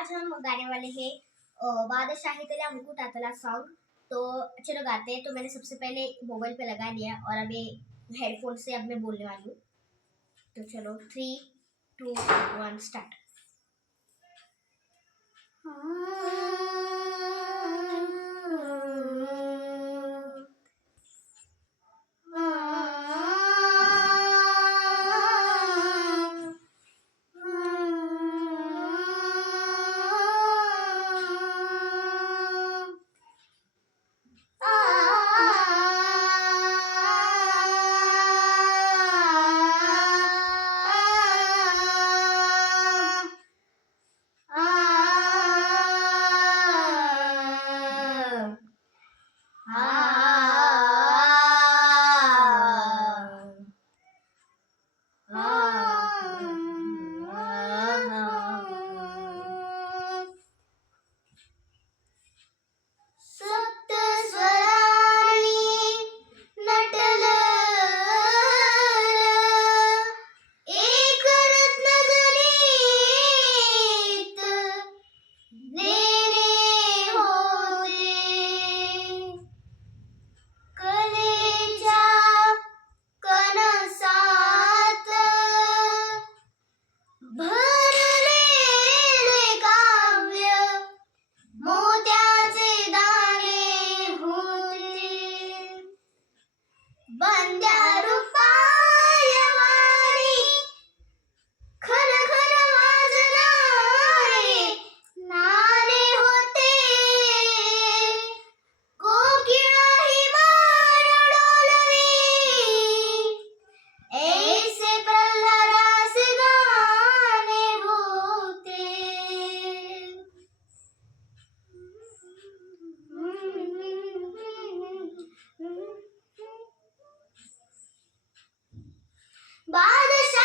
आज हम गाने वाले हैं बादशाही तला मुकुट आतला सॉन्ग तो चलो गाते हैं तो मैंने सबसे पहले मोबाइल पे लगा लिया और अभी हेडफोन से अब मैं बोलने वाली हूँ। तो चलो थ्री टू वन स्टार्ट हाँ। ಬಂದರು 巴德。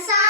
さい。